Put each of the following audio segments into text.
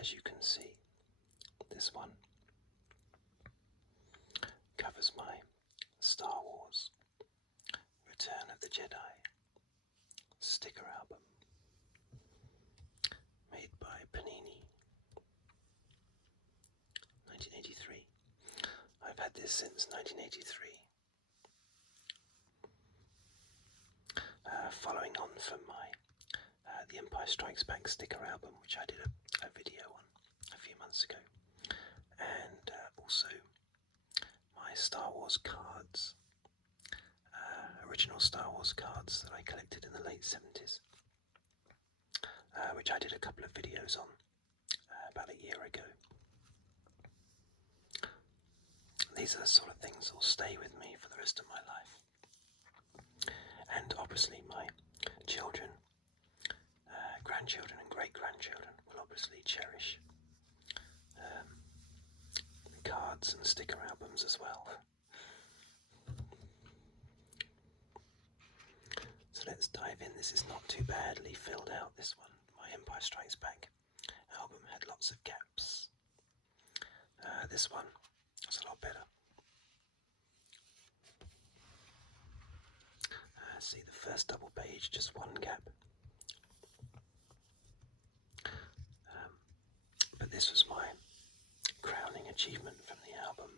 as you can see, this one covers my Star Wars Return of the Jedi sticker album made by Panini, 1983. I've had this since 1983. Following on from my The Empire Strikes Back sticker album, which I did a video on a few months ago, and also my Star Wars cards, original Star Wars cards that I collected in the late 70s, which I did a couple of videos on about a year ago. These are the sort of things that will stay with me for the rest of my life. And obviously my children, grandchildren and great-grandchildren will obviously cherish the cards and sticker albums as well. So let's dive in. This is not too badly filled out, this one. My Empire Strikes Back album had lots of gaps. This one was a lot better. See the first double page, just one gap. But this was my crowning achievement from the album,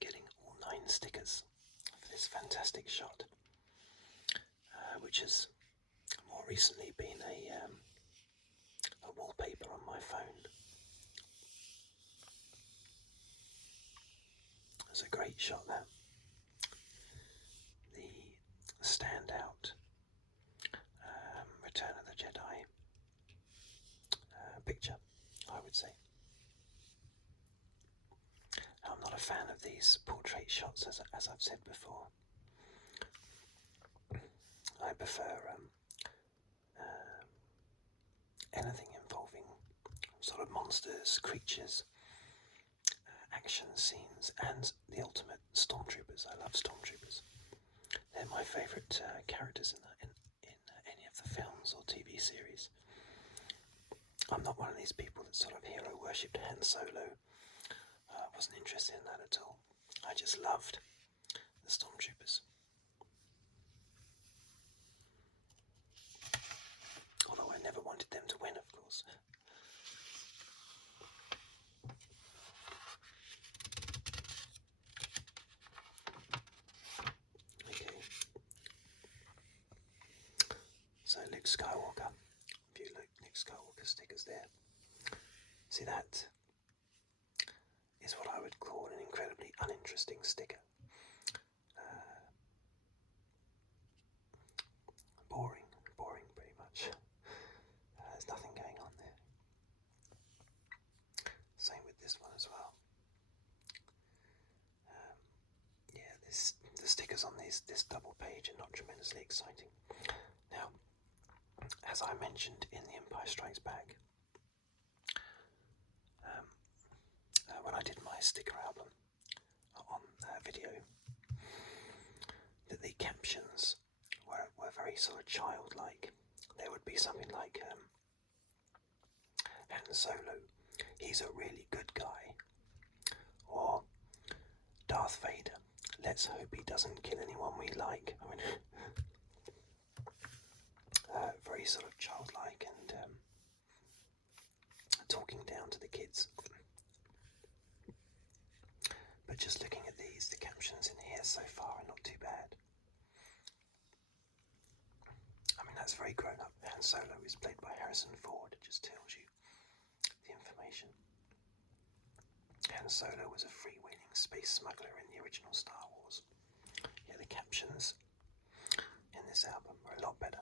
getting all 9 stickers for this fantastic shot, which has more recently been a wallpaper on my phone. It's a great shot, that. The standout Return of the Jedi picture, I would say. I'm not a fan of these portrait shots, as I've said before. I prefer anything involving sort of monsters, creatures, action scenes, and the ultimate stormtroopers. I love stormtroopers. They're my favourite characters in any of the films or TV series. I'm not one of these people that sort of hero worshipped Han Solo. I wasn't interested in that at all. I just loved the stormtroopers. Although I never wanted them to win, of course. Okay. So Luke Skywalker. A few Luke Skywalker stickers there. See, that is what I would call an incredibly uninteresting sticker. Boring pretty much. There's nothing going on there. Same with this one as well. The stickers on this double page are not tremendously exciting. Now, as I mentioned in The Empire Strikes Back, when I did my sticker album on video, that the captions were very sort of childlike. There would be something like Han Solo, he's a really good guy, or Darth Vader, let's hope he doesn't kill anyone we like. I mean, very sort of childlike and talking down to the kids. But just looking at these, the captions in here so far are not too bad. I mean, that's very grown up. Han Solo is played by Harrison Ford. It just tells you the information. Han Solo was a freewheeling space smuggler in the original Star Wars. Yeah, the captions in this album are a lot better.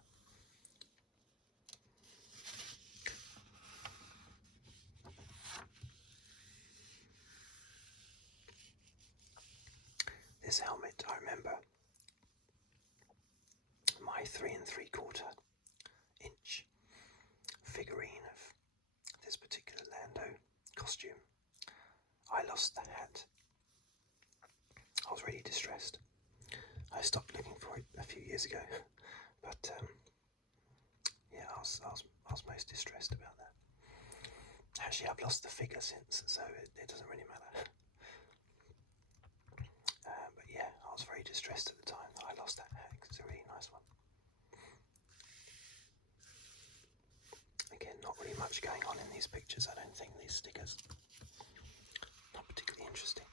This helmet, I remember my 3 3/4 inch figurine of this particular Lando costume. I lost the hat. I was really distressed. I stopped looking for it a few years ago, but yeah, I was most distressed about that. Actually, I've lost the figure since, so it doesn't really matter. But yeah, I was very distressed at the time that I lost that hat because it's a really nice one. Again, not really much going on in these pictures, I don't think, these stickers. Not particularly interesting.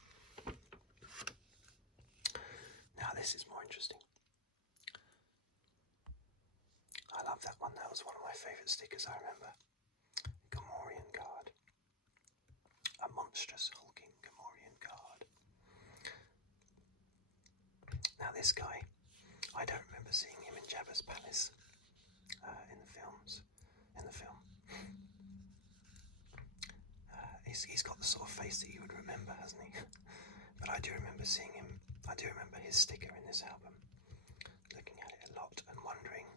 Now this is more interesting. I love that one, that was one of my favourite stickers I remember. Gamorrean Guard. A monstrous hulking Gamorrean Guard. Now this guy, I don't remember seeing him in Jabba's palace in the films. In the film. He's got the sort of face that you would remember, hasn't he? But I do remember seeing him, I do remember his sticker in this album. Looking at it a lot and wondering,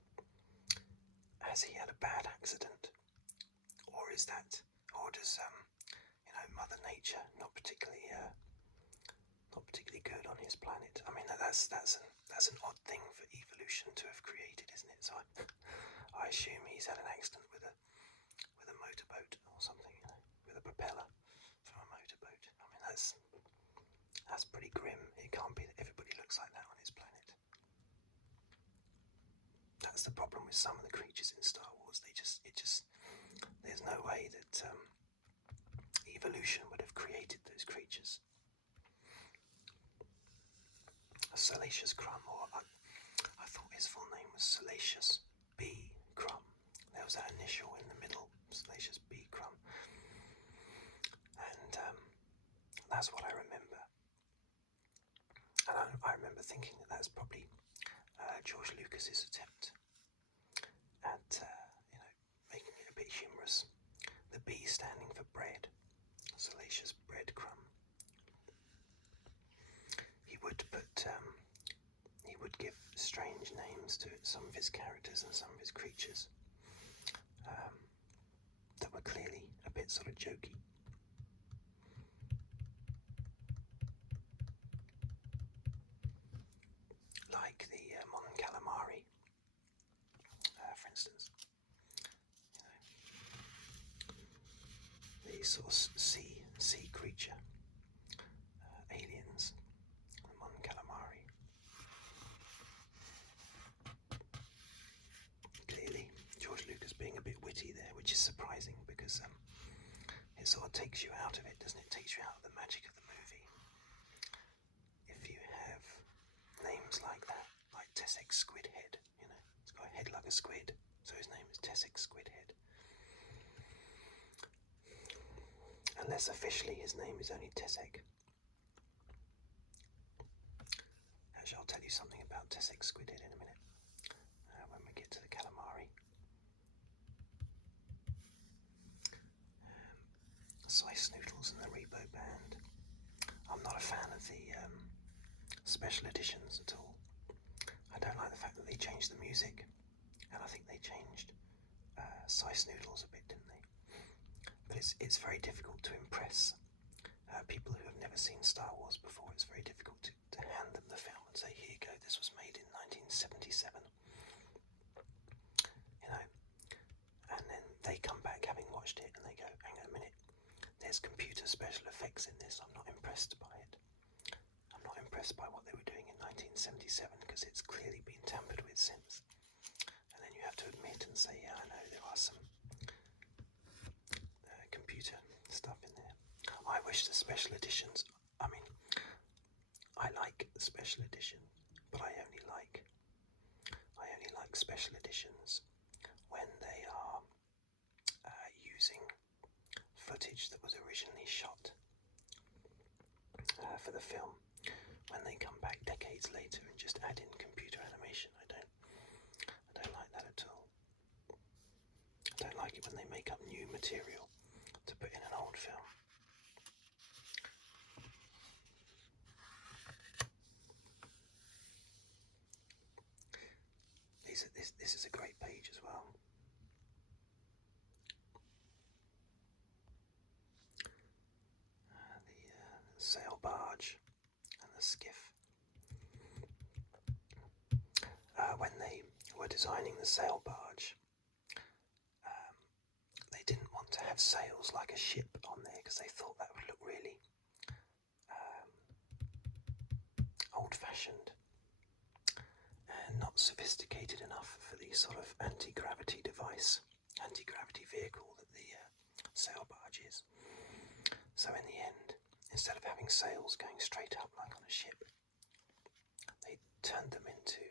has he had a bad accident? Or is that, or does, Mother Nature not particularly good on his planet? I mean, that's an odd thing for evolution to have created, isn't it? So I assume he's had an accident with a motorboat or something, with a propeller from a motorboat. I mean, that's pretty grim. It can't be that everybody looks like that on his planet. That's the problem with some of the creatures in Star Wars. There's no way that evolution would have created those creatures. A Salacious Crumb, or I thought his full name was Salacious B. Crumb. There was that initial in the middle, Salacious B. Crumb. And that's what I remember. And I remember thinking that that's probably George Lucas's attempt at, making it a bit humorous. The B standing for bread, Salacious Breadcrumb. He would give strange names to some of his characters and some of his creatures that were clearly a bit sort of jokey. Like the Mon Calamari, for instance. The sort of sea creature, aliens, the Mon Calamari. Clearly, George Lucas being a bit witty there, which is surprising because it sort of takes you out of it, doesn't it? It takes you out of the magic of the movie. If you have names like that, like Tessek Squidhead, it's got a head like a squid, so his name is Tessek Squidhead. Unless officially his name is only Tessek. Actually, I'll tell you something about Tessek Squidhead in a minute, when we get to the calamari. Slice Noodles and the Rebo Band. I'm not a fan of the special editions at all. I don't like the fact that they changed the music, and I think they changed Slice Noodles a bit, didn't they? But it's very difficult to impress people who have never seen Star Wars before. It's very difficult to hand them the film and say, here you go, this was made in 1977. And then they come back having watched it and they go, hang on a minute, there's computer special effects in this, I'm not impressed by it. I'm not impressed by what they were doing in 1977 because it's clearly been tampered with since. And then you have to admit and say, yeah, I know there are some computer stuff in there. I wish the special editions, I like the special edition, but I only like special editions when they are using footage that was originally shot for the film. When they come back decades later and just add in computer animation, I don't like that at all. I don't like it when they make up new material to put in an old film. This is a great page as well. The sail barge and the skiff. When they were designing the sail barge, they didn't want to have sails like a ship on there because they thought that would look really old-fashioned and not sophisticated enough for the sort of anti-gravity device, anti-gravity vehicle that the sail barge is. So in the end, instead of having sails going straight up like on a ship, they turned them into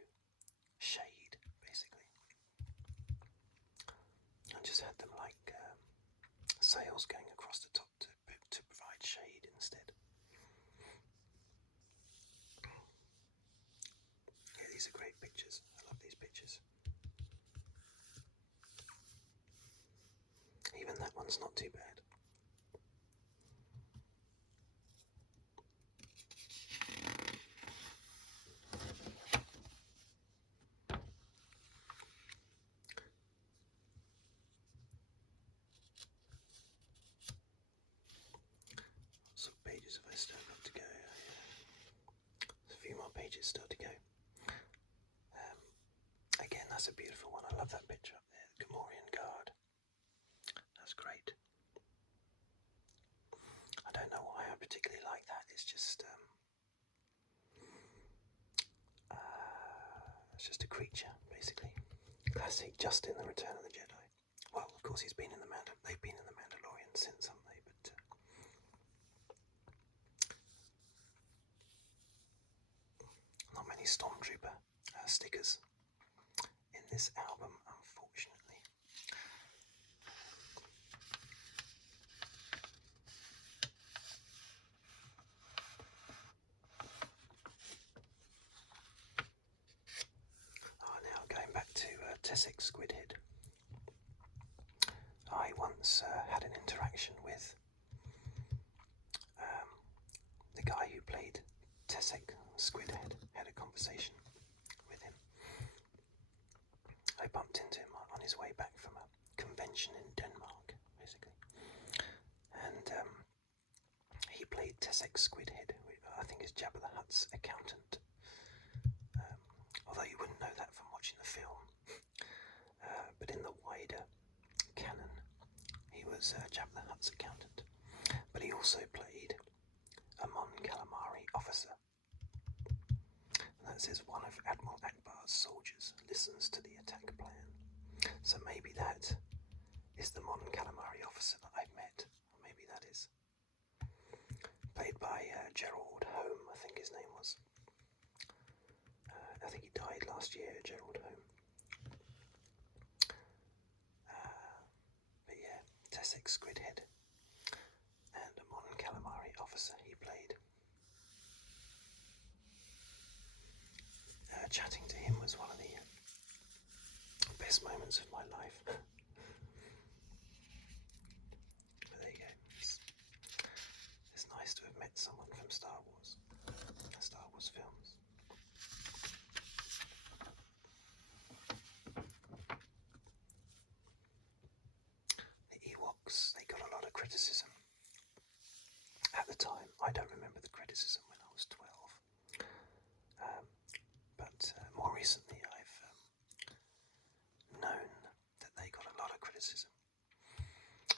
shade, basically, and just had them like sails going across the top to provide shade instead. Yeah, these are great pictures. I love these pictures. Even that one's not too bad. Lots of pages have I still got to go? There's a few more pages still to go. Again, that's a beautiful one. I love that picture up there. The Gamorrean Guard. That's great. I don't know why I particularly like that. It's just a creature, basically. Classic Justin, the Return of the Jedi. Well, of course, they've been in the Mandalorian since, haven't they? But not many Stormtrooper stickers in this album, unfortunately. Now going back to Tessek Squidhead. I once had an interaction with the guy who played Tessek Squidhead. Had a conversation with him. I bumped into him on his way back from a convention in Denmark, basically. And he played Tessek Squidhead, who I think is Jabba the Hutt's accountant. Although you wouldn't know that from watching the film. But in the wider canon, he was Jabba the Hutt's accountant. But he also played a Mon Calamari officer. And that says one of Admiral Akbar's soldiers listens to the attack plan. So maybe that is the Mon Calamari officer that I've met. Or maybe that is. Played by Gerald Home, I think his name was. I think he died last year, Gerald Home. But yeah, Tessek Squidhead and a Mon Calamari officer he played. Chatting to him was one of the best moments of my life. But there you go. It's nice to have met someone from Star Wars films. The Ewoks, they got a lot of criticism at the time. I don't remember the criticism when I was 12. But more recently I've known that they got a lot of criticism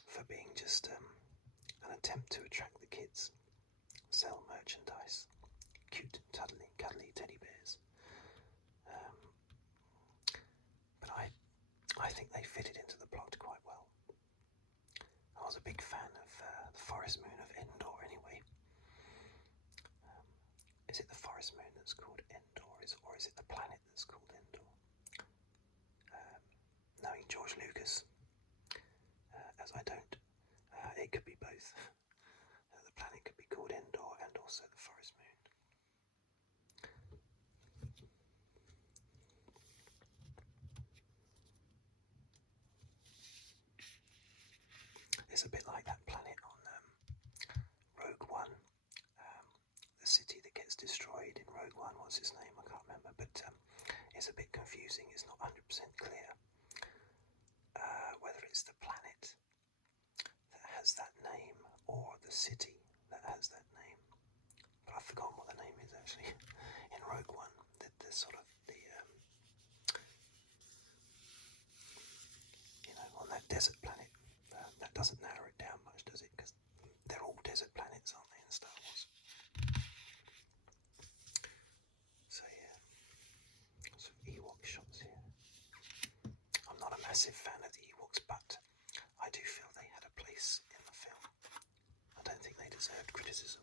for being just an attempt to attract the kids, sell merchandise, cute, cuddly teddy bears. But I think they fitted into the plot quite well. I was a big fan of the forest moon of Endor anyway. Is it the forest moon that's called Endor, or is it the planet that's called Endor? Knowing George Lucas, as I don't, it could be both. The planet could be called Endor and also the forest moon. It's a bit like that planet on Rogue One. The city that gets destroyed in Rogue One, what's its name? I can't remember, but it's a bit confusing. It's not 100% clear whether it's the planet that has that name or the city that has that name. But I've forgotten what the name is actually. In Rogue One, the sort of on that desert planet, that doesn't narrow massive fan of the Ewoks, but I do feel they had a place in the film. I don't think they deserved criticism.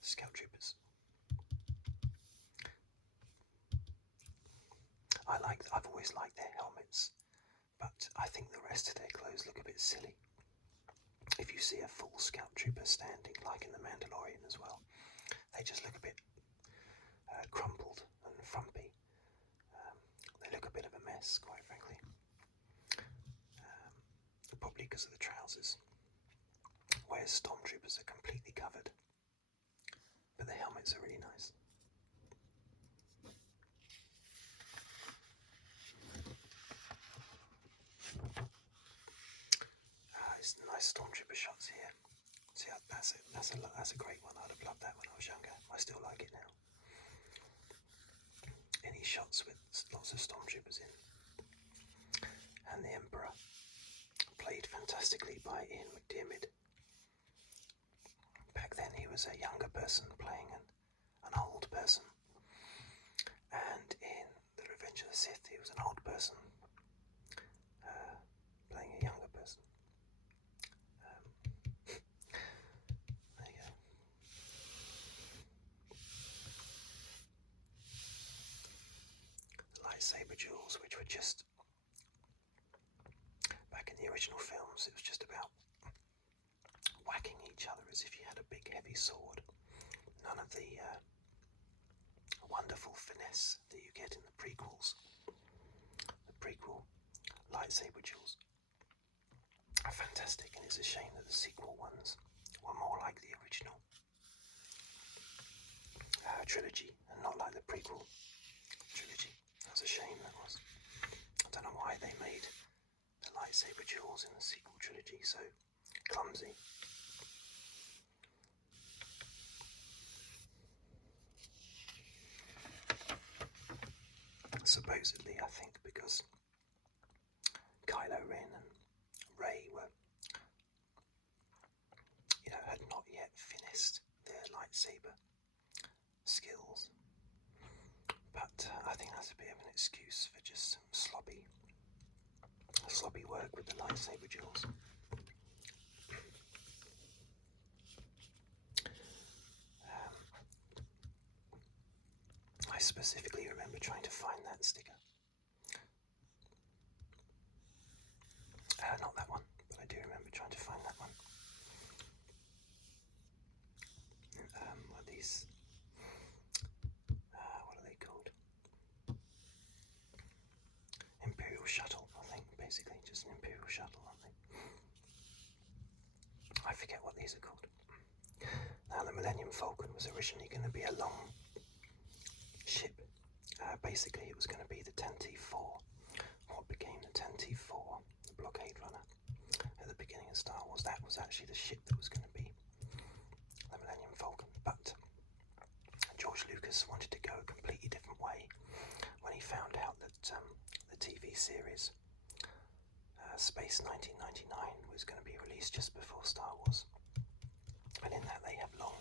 Scout Troopers. I've always liked their helmets, but I think the rest of their clothes look a bit silly. If you see a full Scout Trooper standing, like in The Mandalorian as well, they just look a bit crumpled and frumpy. They look a bit of a mess, quite frankly. Probably because of the trousers. Whereas Stormtroopers are completely covered. But the helmets are really nice. It's nice Stormtrooper shots here. See, that's a great one. I'd have loved that when I was younger. I still like it now. Any shots with lots of Stormtroopers in. And the Emperor, played fantastically by Ian McDiarmid. Back then he was a younger person playing an old person. And in The Revenge of the Sith he was an old person playing a younger person. There you go. Lightsaber duels, which were just, back in the original films, it was just about whacking each other as if you had a big heavy sword. None of the wonderful finesse that you get in the prequels. The prequel lightsaber duels are fantastic, and it's a shame that the sequel ones were more like the original trilogy and not like the prequel trilogy. That's a shame, that was. I don't know why they made the lightsaber duels in the sequel trilogy so clumsy. Supposedly, I think because Kylo Ren and Rey were, had not yet finished their lightsaber skills. But I think that's a bit of an excuse for just some sloppy work with the lightsaber duels. I specifically remember trying to find that sticker. Not that one, but I do remember trying to find that one. Are these? What are they called? Imperial shuttle, I think. Basically, just an Imperial shuttle, aren't they? I forget what these are called. Now, the Millennium Falcon was originally going to be a long ship. Basically, it was going to be the 10T4. What became the 10T4, the blockade runner, at the beginning of Star Wars, that was actually the ship that was going to be the Millennium Falcon. But George Lucas wanted to go a completely different way when he found out that the TV series Space 1999 was going to be released just before Star Wars. And in that they have long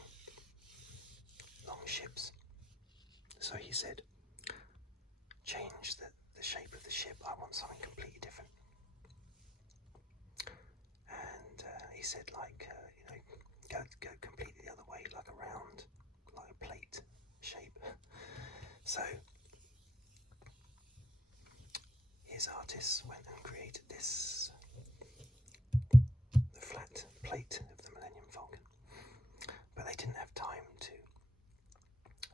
ships. So he said, change the shape of the ship, I want something completely different. And he said, go completely the other way, like a round, like a plate shape. So his artists went and created this, the flat plate of the Millennium Falcon. But they didn't have time to,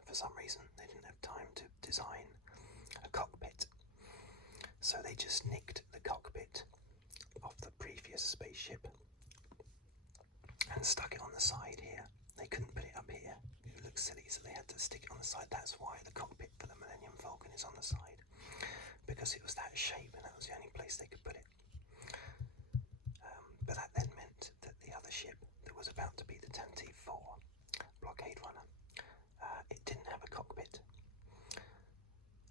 for some reason, design a cockpit. So they just nicked the cockpit of the previous spaceship and stuck it on the side here. They couldn't put it up here. It looks silly, so they had to stick it on the side. That's why the cockpit for the Millennium Falcon is on the side, because it was that shape and that was the only place they could put it. But that then meant that the other ship that was about to be the 10T4 blockade runner, it didn't have a cockpit.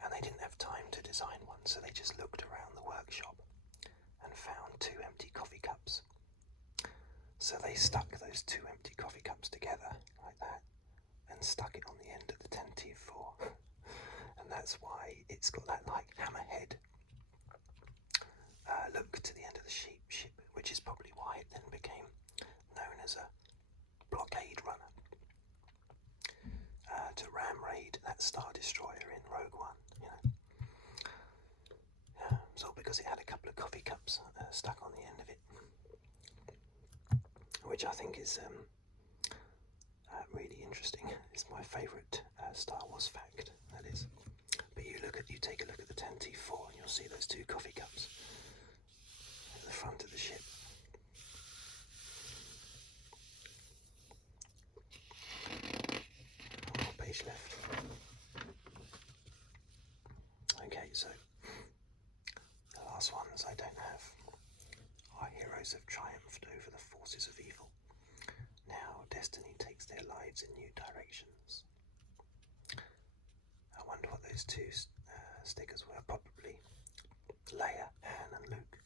And they didn't have time to design one, so they just looked around the workshop and found 2 empty coffee cups. So they stuck those 2 empty coffee cups together like that and stuck it on the end of the 10T4, and that's why it's got that like hammerhead look to the end of the ship, which is probably why it then became known as a blockade runner to ram raid that Star Destroyer in Rogue One. You know, it's all because it had a couple of coffee cups stuck on the end of it, which I think is really interesting. It's my favourite Star Wars fact, that is. But you take a look at the 10T4 and you'll see those two coffee cups at the front of the ship. One more page left. Okay, so the last ones I don't have. Our heroes have triumphed over the forces of evil. Now destiny takes their lives in new directions. I wonder what those two stickers were. Probably Leia, Anne and Luke,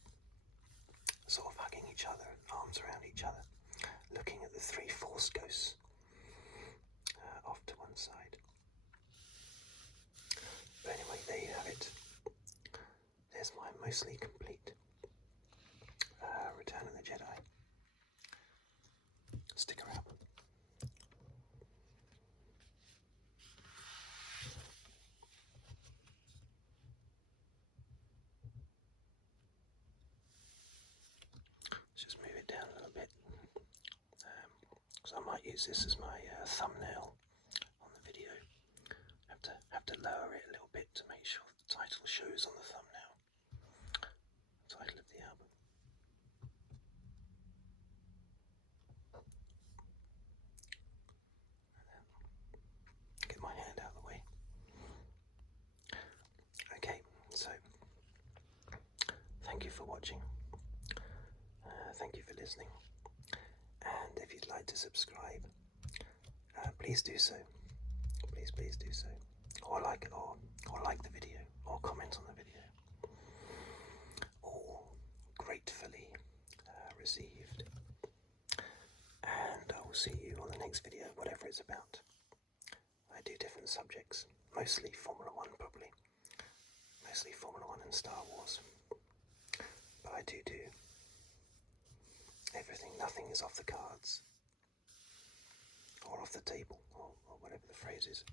sort of hugging each other, arms around each other, looking at the three Force ghosts off to one side. But anyway, there you have it. There's my mostly complete Return of the Jedi sticker album. Let's just move it down a little bit, because I might use this as my thumbnail on the video. Have to lower it a little bit to make sure the title shows on the thumbnail. Title of the album. Get my hand out of the way. Okay, so thank you for watching. Thank you for listening. And if you'd like to subscribe, please do so. Please do so. Or like the video, or comment on the video. All gratefully received. And I will see you on the next video, whatever it's about. I do different subjects, mostly Formula 1 probably. Mostly Formula 1 and Star Wars. But I do everything. Nothing is off the cards. Or off the table, or whatever the phrase is.